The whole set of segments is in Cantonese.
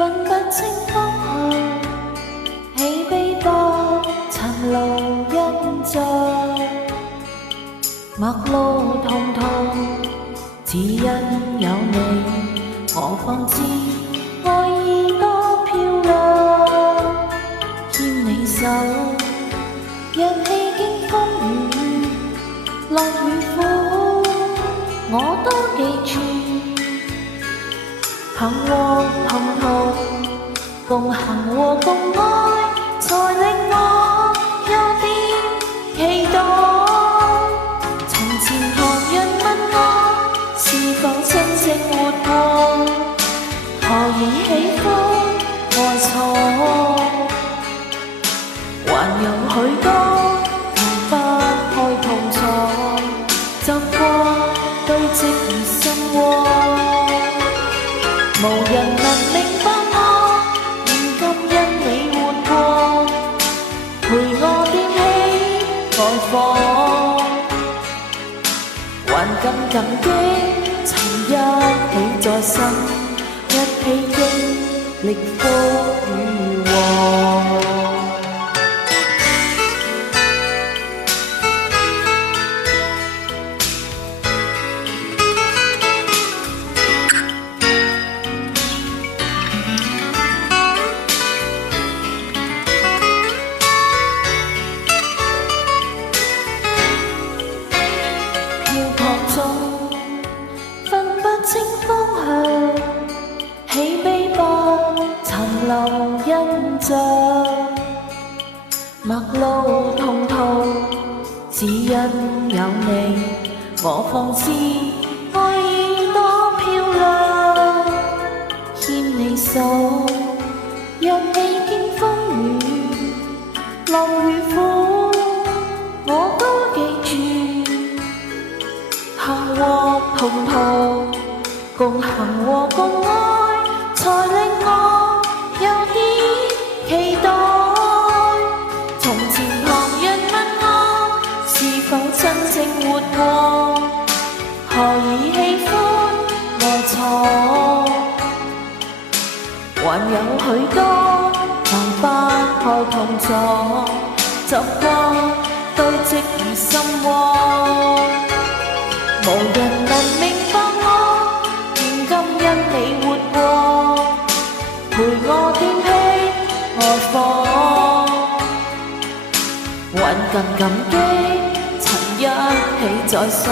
分不清方向，喜悲多，塵路印象，陌路通途，只因有你，我方知愛意多漂亮。牽你手，一起經風雨，樂與苦，我都記住。幸和同途，共行和共愛，才令我有點期待。從前旁人問我是否真正活過，何以喜歡愛錯？還有許多逃不開痛楚，習慣堆積如心窩。無人能明白我，現今因你活過，陪我掂起愛火，還更感激曾一起在身，一起經歷福與禍。分不清方向，喜悲不曾留印象，陌路同途，只因有你，我方知愛意多漂亮。牽你手，一起經風雨，樂與苦，我都記住。行和同途，共行和共愛，才令我有點期待。從前旁人問我是否真正活過，何以喜歡愛錯？還有許多放不開痛楚，習慣堆積如心窩。無人能明白我，現今因你活過，陪我掂起愛火，還更感激曾一起在身，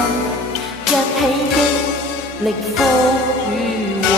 一起經歷福與禍。